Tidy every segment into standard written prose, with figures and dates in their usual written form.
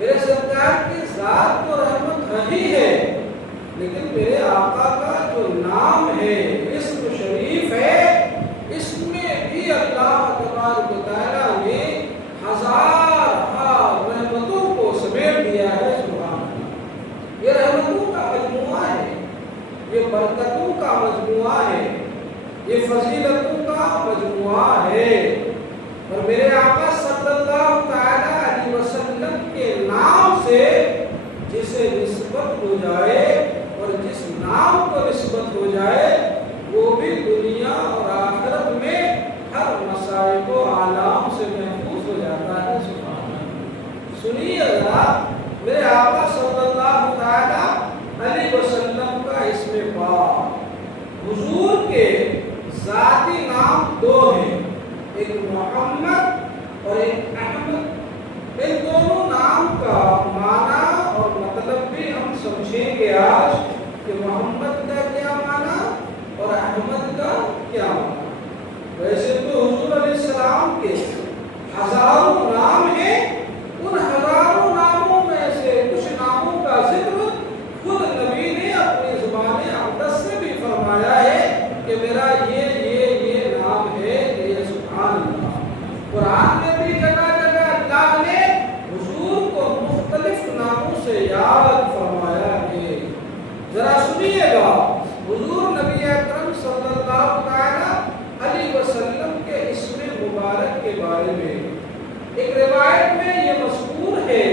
میرے سرکار کی ذات تو رحمت ہی ہے، لیکن میرے آقا کا جو نام ہے، اسم شریف ہے، اس میں بھی اللہ تبارک و تعالیٰ نے ہزار رحمتوں کو سمیٹ دیا ہے۔ سبحان اللہ، یہ رحمتوں کا مجموعہ ہے، یہ برکتوں کا مجموعہ ہے، یہ فضیلتوں کا مجموعہ ہے۔ اور میرے آقا صلی اللہ تعالیٰ علیہ وسلم کے نام سے جسے نسبت ہو جائے اور جس نام کو نسبت ہو جائے وہ بھی دنیا اور آخرت میں ہر مصائب و آلام سے محفوظ ہو جاتا ہے۔ سبحان اللہ، سنیے ذرا میرے آقا صلی اللہ تعالیٰ علیہ وسلم کا اسم پاک۔ حضور کے ذاتی نام دو ہیں، ایک محمد اور ایک احمد۔ ان دونوں نام کا معنی اور مطلب بھی ہم سمجھیں گے آج کہ محمد کا کیا معنی اور احمد کا کیا معنی۔ ویسے تو حضور علیہ السلام کے ہزاروں نام ہیں، ان ہزاروں ناموں میں سے کچھ ناموں کا ذکر خود نبی نے اپنی زبان اقدس سے بھی فرمایا ہے کہ میرا یہ نام ہے۔ یہ سبحان اللہ، قرآن میں بھی جگہ جگہ اللہ نے حضور کو مختلف ناموں سے یاد فرمایا ہے۔ ذرا سنیے گا حضور نبی اکرم صلی اللہ تعالیٰ علیہ وسلم کے اسم مبارک کے بارے میں۔ ایک روایت میں یہ مذکور ہے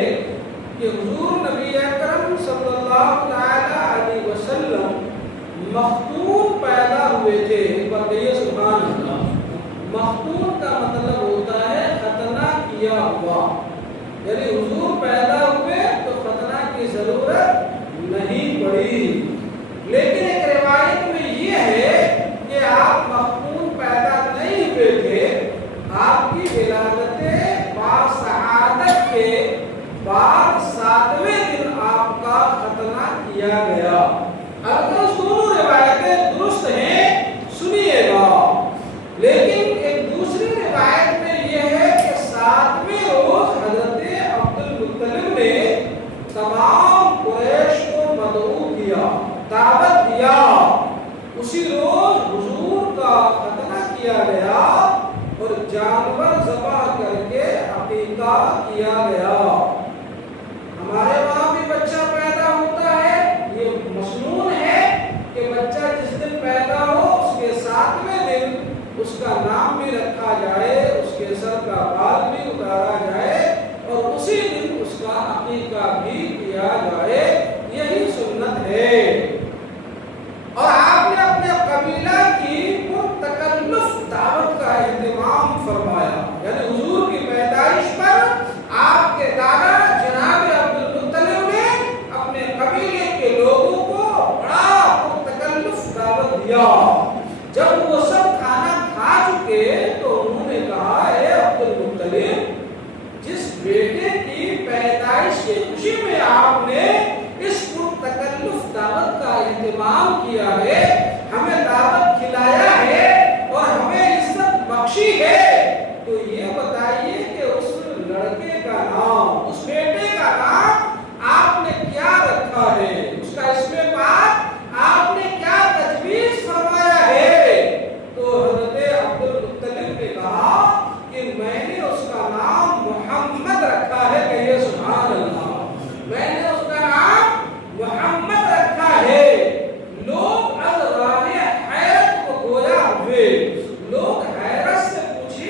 کہ حضور نبی اکرم صلی اللہ تعالیٰ علیہ وسلم مختون پیدا ہوئے تھے۔ بتائیے سبحان اللہ، مختون کا مطلب ہوتا ہے ختنہ کیا ہوا، یعنی حضور پیدا ہوئے تو ختنہ کی ضرورت نہیں پڑی۔ لیکن ایک روایت میں یہ ہے کہ آپ مختون پیدا نہیں ہوئے تھے، آپ کی ولادت باسعادت کے بعد 7ویں دن آپ کا ختنہ کیا گیا۔ البتہ دونوں روایتیں درست ہیں، سنیے گا۔ لیکن ایک دوسری روایت میں یہ ہے کہ 7ویں روز حضرت عبد المطلب نے تمام قریش کو مدعو کیا، دعوت دیا۔ اسی روز حضور کا ختنہ کیا گیا اور جانور ذبح کر کے عقیقہ کیا گیا۔ ہمارے وہاں بھی بچہ پیدا ہوتا ہے، یہ مسنون ہے کہ بچہ جس دن پیدا ہو اس کے 7ویں دن اس کا نام بھی رکھا جائے، اس کے سر کا بال بھی اتارا جائے اور اسی دن اس کا عقیقہ بھی کیا جائے۔ یہی سنت ہے۔ اور آپ نے اپنے قبیلہ کی پرتکلف دعوت کا اہتمام فرمایا، یعنی حضور کی پیدائش پر آپ کے دادا جناب عبد المطلب نے اپنے قبیلے کے لوگوں کو بڑا پرتکلف دعوت دیا۔ جب وہ سب کھانا کھا چکے تو انہوں نے کہا، اے عبد المطلب، جس بیٹے کی پیدائش کی خوشی میں آپ نے اس پرتکلف دعوت کا اہتمام کیا ہے، ہمیں دعوت کھلایا ہے اور ہمیں عزت بخشی ہے، تو یہ بتائیے کہ اس لڑکے کا نام، اس بیٹے کا نام آپ نے کیا رکھا ہے، اس کا اسم پاک آپ نے کیا تجویز فرمایا ہے؟ تو حضرت عبد المطلب نے کہا کہ میں نے اس کا نام محمد رکھا ہے۔ کہیے سبحان اللہ، میں نے اس کا نام محمد رکھا ہے۔ لوگ از راہ حیرت کو گویا ہوئے، لوگ حیرت سے پوچھے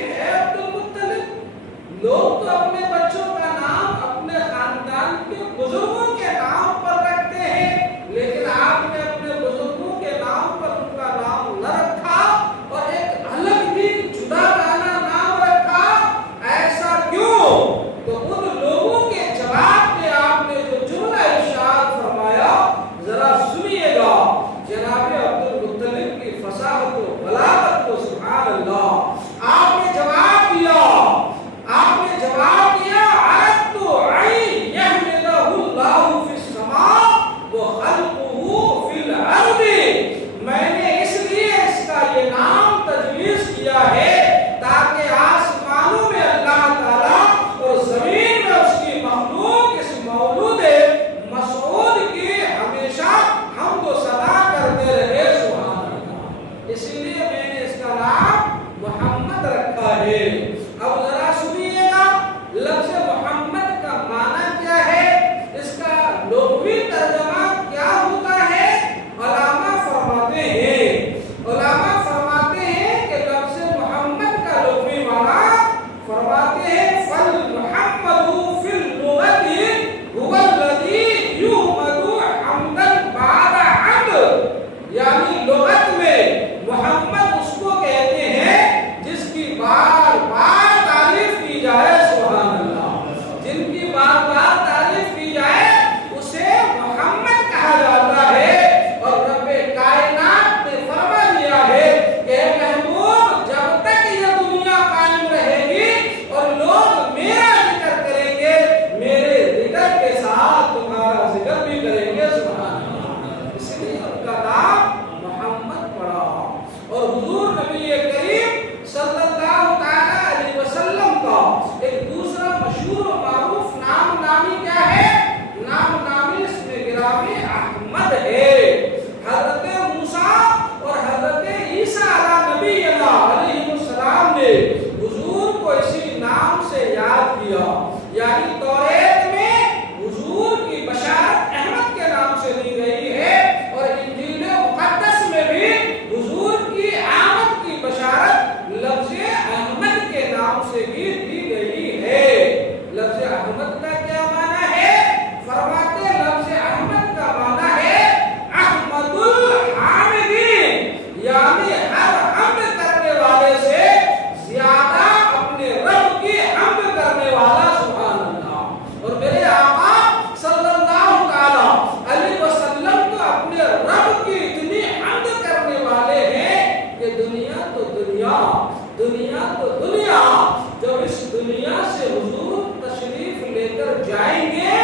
जाएंगे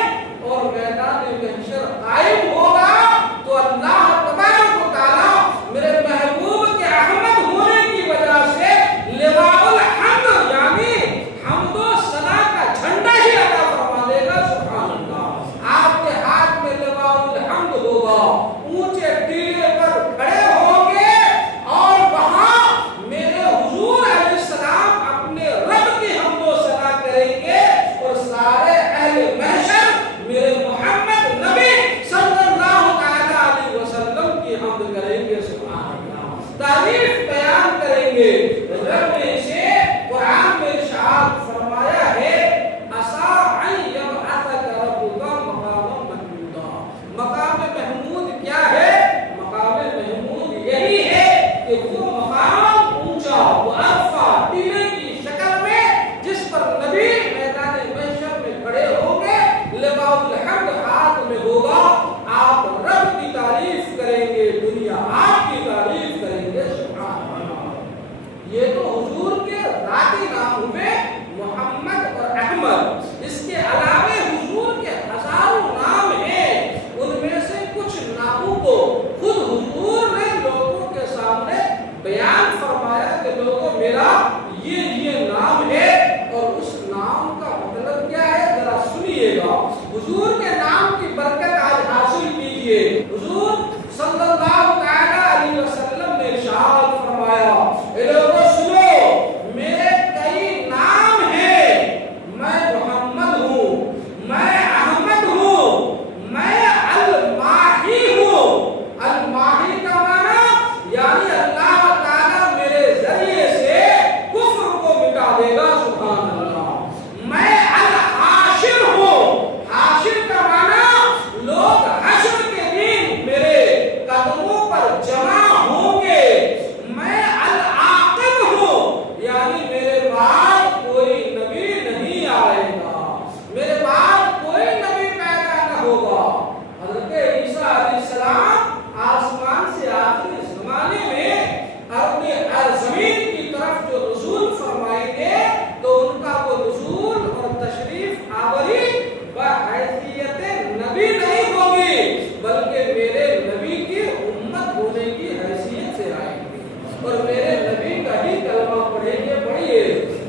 और मैदान महशर कायम होगा तो अल्लाह तबारक व तआला मेरे महबूब के अहमद होने की वजह से लिवाउल हम्द यानी हम्दो सना का झंडा ही अता फरमा देगा। सुभान अल्लाह। आपके हाथ में लिवाउल हम्द होगा, ऊंचे टीले पर खड़े होंगे और वहां मेरे हुजूर अलैहिस्सलाम अपने रब की हम्दो सना करेंगे और सारे अहले महशर मेरे मोहम्मद नबी सल्लल्लाहु तआला अलैहि वसल्लम की हम्द करेंगे। सुभान अल्लाह। तारीफ बयान करेंगे। रब ने इसे कुरान में इरशाद फरमाया है, असा अन यबअतक रब्बुका मकामम महमूदा। मकाम महमूद क्या है? मकाम महमूद यही है कि वो मकाम ऊंचा, वो अरफा टीले की शक्ल में जिस पर नबी मैदान महशर में खड़े होंगे, लिवाउल हम्द हाथ में होगा, आप रब की तारीफ करेंगे, दुनिया आपकी तारीफ करेंगे। सुभान अल्लाह। ये तो हुजूर के राती नाम हुए मोहम्मद और अहमद। इसके अलावे हुजूर के हजारों नाम हैं। उनमें से कुछ नामों को खुद हुजूर ने लोगों के सामने बयान फरमाया कि लोगों मेरा ये नाम है और उस नाम का मतलब क्या है जरा सुनिएगा। हुजूर के नाम की बरकत आज हासिल कीजिए। हुजूर सल्लल्लाहु तआला अलैहि वसल्लम ने इरशाद फरमाया, ए लोगों सुनो, मेरे कई नाम हैं। मैं मोहम्मद हूँ, मैं अहमद हूँ, मैं अल-माही हूँ। अल-माही का माना यानी अल्लाह ताला मेरे जरिए से कुफ्र को मिटा देगा। सुभान अल्लाह। मैं अल-हाशिर हूँ। हाशिर का माना लोग हश्र के दिन मेरे कदमों पर जमा होंगे। मैं अल-आकिब हूँ यानी मेरे बाद कोई नबी नहीं आएगा, मेरे बाद कोई नबी पैदा न होगा। हज़रत ईसा अलैहिस्सलाम आसमान से आखिरी ज़माने में अपने ज़मीन की तरफ जो नुज़ूल फरमाएंगे तो उनका वो नुज़ूल और तशरीफ आवरी बहैसियत नबी नहीं होगी, बल्कि मेरे नबी की उम्मत होने की हैसियत से आएंगे और मेरे नबी का ही कलमा पढ़ेंगे। पढ़िए,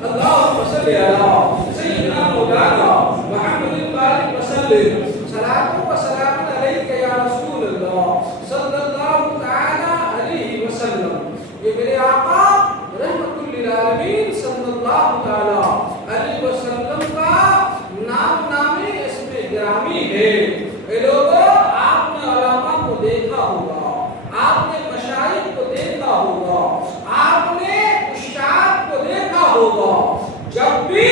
अल्लाहुम्मा सल्लि अला सय्यिदना मौलाना मुहम्मदिन बारिक वसल्लिम सलातु व सलामुन अलैका या रसूल अल्लाह सल्लल्लाहु तआला अलैहि वसल्लम। ये मेरे आका रहमतुल लिल आलमीन सल्लल्लाहु तआला अलैहि वसल्लम का नाम नामे इसमें गिरामी है। ए लोगों, आपने उलमा को देखा होगा, आपने मशाइख को देखा होगा, आपने उस्ताद को देखा होगा। जब भी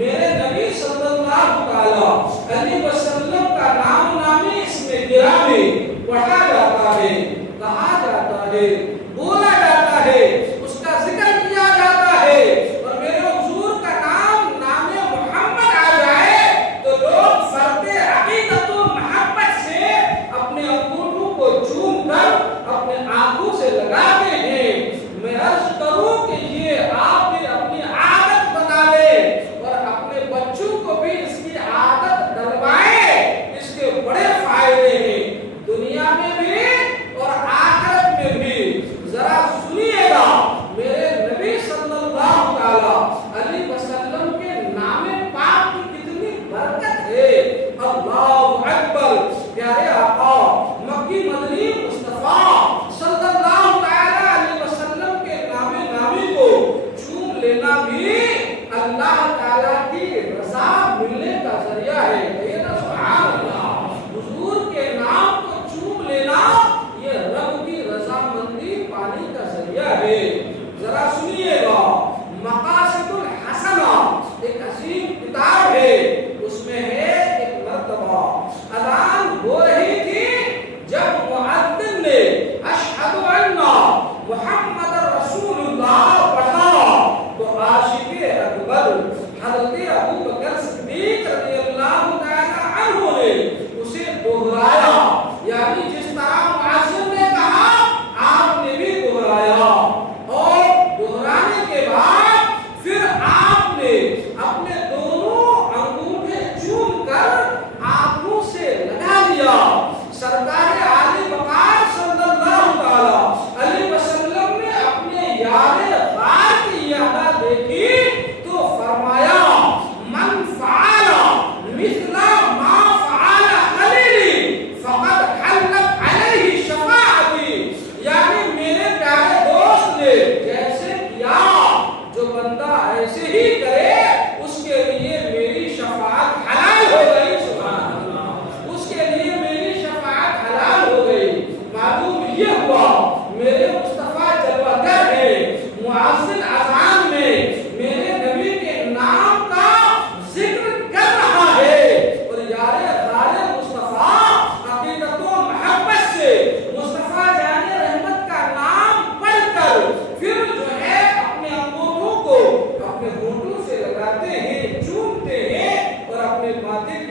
मेरे नबी सल्लल्लाहु तआला अलैहि वसल्लम का नाम नामे इसमें गिरामी पढ़ा जाता है, कहा जाता है, बोला जाता है, उसका जिक्र किया जाता है और मेरे हुजूर का नाम नामे मोहम्मद आ जाए तो लोग फर्दे अकीदत व मोहब्बत से अपने अंगूठों को चूम कर अपने आंखों से लगाते हैं। मैं अर्ज करूं कि ये आप भी अपनी आदत बना लें और अपने बच्चों को भी इसकी आदत डलवाएं। इसके बड़े फायदे हैं, दुनिया में भी और आखिरत में भी।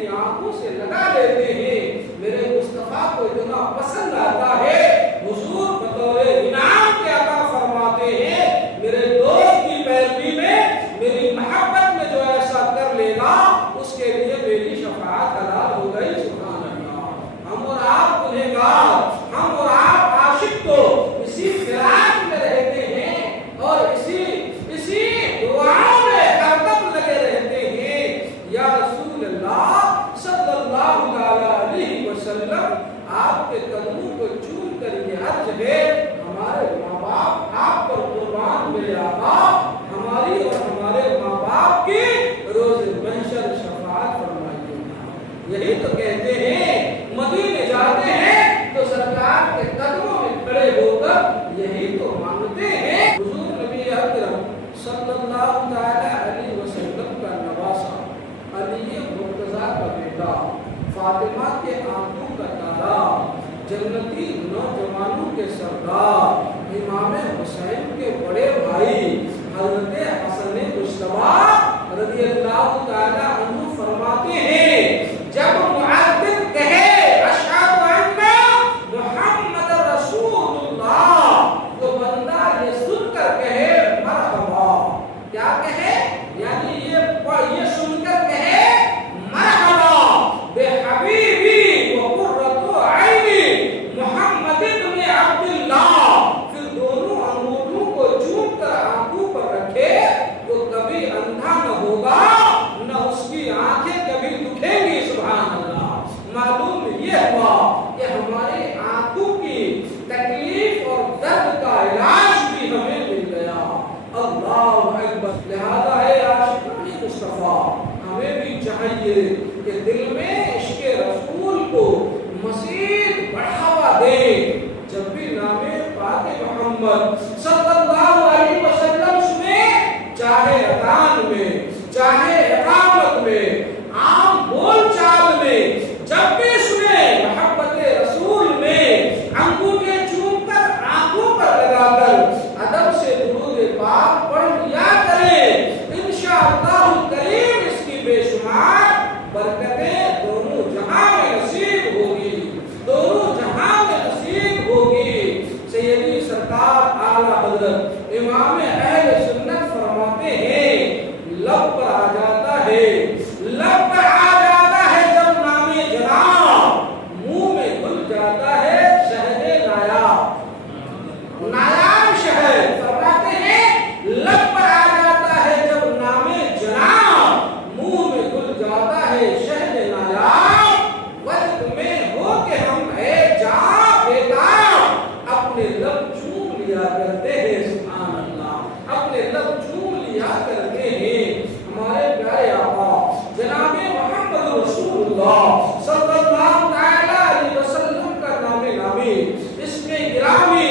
अपनी आंखों से लगा लेते हैं। मेरे मुस्तफा को इतना पसंद आता है, हुजूर बतौर इनाम के अता फरमाते हैं, मेरे दोस्त की पैरवी में, मेरी मोहब्बत में जो ऐसा कर लेगा उसके लिए मेरी शफाअत हलाल हो गई। सुभान अल्लाह। हम और आप गुनहगार, हम और आप आशिक तो इसी फिराक में रहते हैं और इसी दुआओं में हरदम लगे रहते हैं। या रसूल अल्लाह सल्लल्लाहु अलैहि वसल्लम, आपके कदमों को चूम कर ये अर्ज है, हमारे माँ बाप आप पर कुर्बान मेरे आका, हमारी और हमारे माँ बाप की रोज महशर शफाअत फरमाइए। यही तो कहते हैं, मदीने जाते हैं तो सरकार के कदमों में खड़े होकर यही तो मांगते हैं। हुजूर नबी अकरम सल्लल्लाहु अलैहि वसल्लम का नवासा, अली मुर्तजा का बेटा, फातिमा के आंखों का तारा, जन्नती नौजवानों के सरदार, इमाम हुसैन के बड़े भाई हजरत हसन मुश्तबा रज़ियल्लाहु ताला अन्हु फरमाते हैं, जब मुअद्दिन कहे अशहदु अन्ना मुहम्मद रसूलुल्लाह, तो बंदा ये सुनकर कहे मरहबा। क्या कहे? यानी ये सुनकर कहे मरहबा बेहबीबी व कुर्रतु ऐनी मुहम्मद इब्न अब्दुल्लाह। फिर दोनों अंगूठों को चूम कर आंखों पर रखे, वो कभी अंधा न होगा, न उसकी आंखें कभी दुखेंगी। सुभान अल्लाह। मालूम ये हुआ कि हमारी आंखों की तकलीफ और दर्द का इलाज भी हमें मिल गया। अल्लाहु अकबर। लिहाजा है आशिक़ाने मुस्तफा, हमें भी चाहिए कि दिल में इश्क़े रसूल को मज़ीद बढ़ावा दें। जब भी नामे पाक मोहम्मद सल्लल्लाहु अलैहि वसल्लम सुने, चाहे अज़ान में, चाहे इक़ामत में, आम बोलचाल में, जब भी सुने मोहब्बत रसूल में अंगूठे चूम कर आंखों पर लगाकर अदब से दुरूद पाक पढ़ लिया करें। इंशाअल्लाह करीम इसकी बेशुमार बरकतें दोनों जहां में नसीब होगी, दोनों जहां में नसीब होगी। सैयदी सरकार आला हज़रत इमाम अहले सुन्नत फरमाते हैं, लब पर आ जाता है, लब पर आ जाता है जब नामे जनाब, मुंह में घुल जाता है शहदे नायाब। नायाब शहद फरमाते हैं, लब पर आ जाता है जब नामे जनाब, मुंह में घुल जाता है शहदे नायाब। वक्त में हो के हम है जा बेताब, अपने लब चूम लिया करते हैं। सुभान अल्लाह। अपने लब चूम लिया करते हैं। हमारे प्यारे आका जनाबे मोहम्मद रसूलुल्लाह सल्लल्लाहु अलैहि वसल्लम का नामे नामी, इसमें गिरामी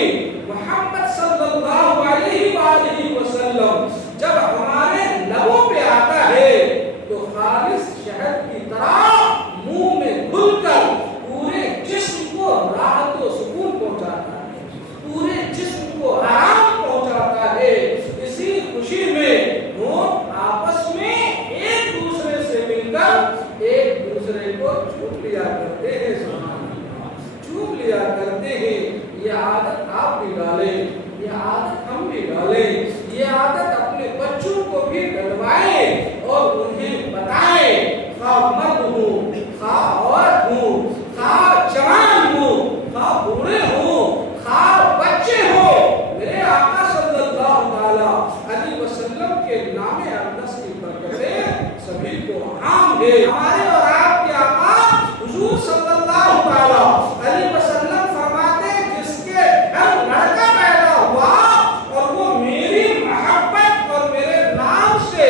मोहम्मद सल्लल्लाहु अलैहि वसल्लम जब हमारे लबों पे आता है तो खालिस शहद की तरह मुंह में घुलकर पूरे जिस्म को राहत और सुकून पहुंचाता है, पूरे जिस्म को आराम पहुंचाता है। इसी खुशी में वो आपस में एक दूसरे से मिलकर एक दूसरे को छू लिया करते हैं। छू लिया करते हैं। ये आदत आप भी डालें, ये आदत हम भी डालें, ये आदत अपने बच्चों को भी डलवाएं और उन्हें बताएं। खा मर्द हो, खा औरत हो, खा जवान हो, खा बूढ़े हो, खा बच्चे हो, मेरे आका सल्लल्लाहु अलैहि वसल्लम के नामे अक़दस की बरकतें सभी को आम है। हमारे और आपके आका हुजूर सल्लल्लाहु अलैहि वसल्लम फरमाते, जिसके घर लड़का पैदा हुआ और वो मेरी मोहब्बत और मेरे नाम से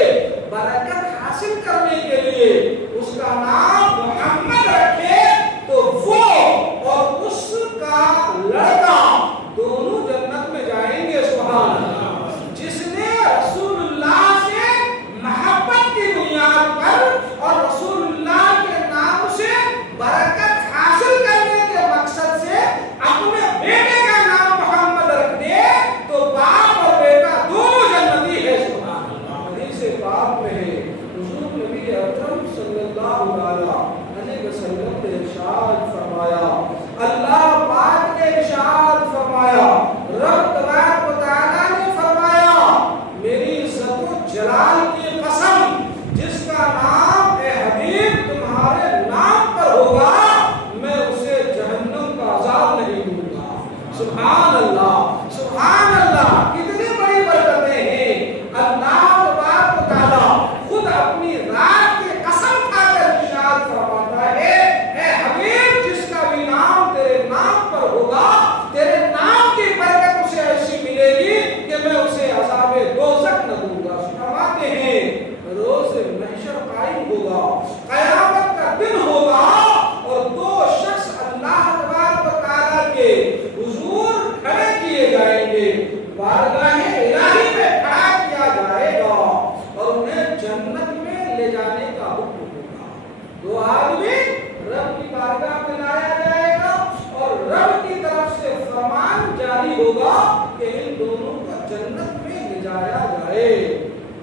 بارگاہ میں لایا جائے گا اور رب کی طرف سے فرمان جاری ہوگا کہ ان دونوں کو جنت میں لے جایا جائے۔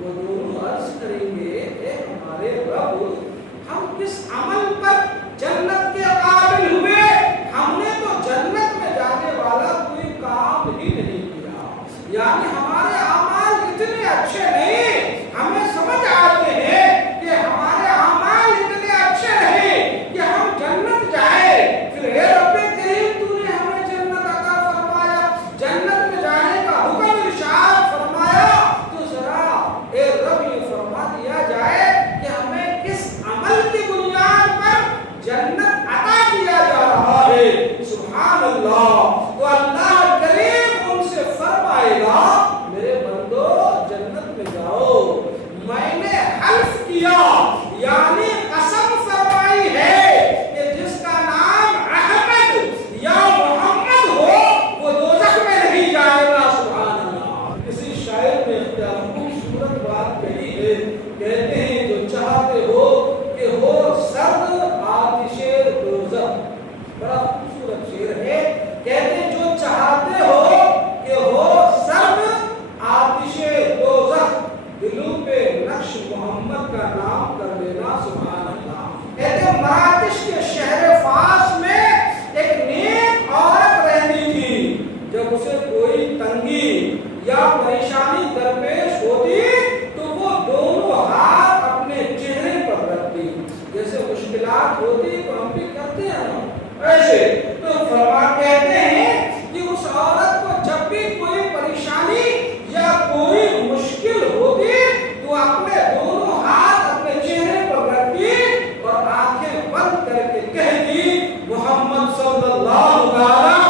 وہ دونوں عرض کریں گے اے ہمارے رب، ہم کس عمل پر جنت کے قابل ہوئے؟ ہم نے تو جنت میں جانے والا کوئی کام ہی نہیں کیا، یعنی ہمارے اعمال اتنے اچھے نہیں، ہمیں سمجھ آتے ہیں کہ ہمارے اعمال اتنے اچھے نہیں کہ ہم جنت جائیں۔ پھر اے رب کریم تو نے ہمیں جنت عطا فرمایا، جنت میں جانے کا حکم ارشاد فرمایا، تو ذرا اے رب یہ فرما دیا جائے کہ ہمیں کس عمل کی بنیاد پر جنت عطا کیا جا رہا ہے۔ سبحان اللہ۔ تو اللہ کریم ان سے فرمائے گا میرے بندو جنت میں جاؤ، میں نے حلف کیا یعنی قسم فرمائی ہے کہ جس کا نام احمد یا محمد ہو وہ دوزخ میں نہیں جائے گا۔ سبحان اللہ۔ کسی شاعر نے خوبصورت بات کہی ہے، کہتے ہیں جو چاہتے ہو کہ ہو سرد آتش دوزخ، بڑا خوبصورت شعر ہے، کہتے ہیں جو چاہتے ہو کہ ہو سرد آتش دوزخ، دلوں پہ نقش محمد کا نام کر لینا۔ سبحان اللہ۔ کہتے ہیں مراکش کے شہر فاس میں ایک نیک عورت رہتی تھی، جب اسے کوئی تنگی یا پریشانی درپیش ہوتی تو وہ دونوں ہاتھ اپنے چہرے پر رکھتی، جیسے مشکلات ہوتی تو ہم بھی کرتے ہیں نا ایسے، تو فرما کہتے ہیں کہ اس عورت کو جب بھی کوئی پریشانی یا کوئی مشکل ہوتی تو اپنے دونوں ہاتھ اپنے چہرے پر رکھتی اور آنکھیں بند کر کے کہتی محمد صلی اللہ علیہ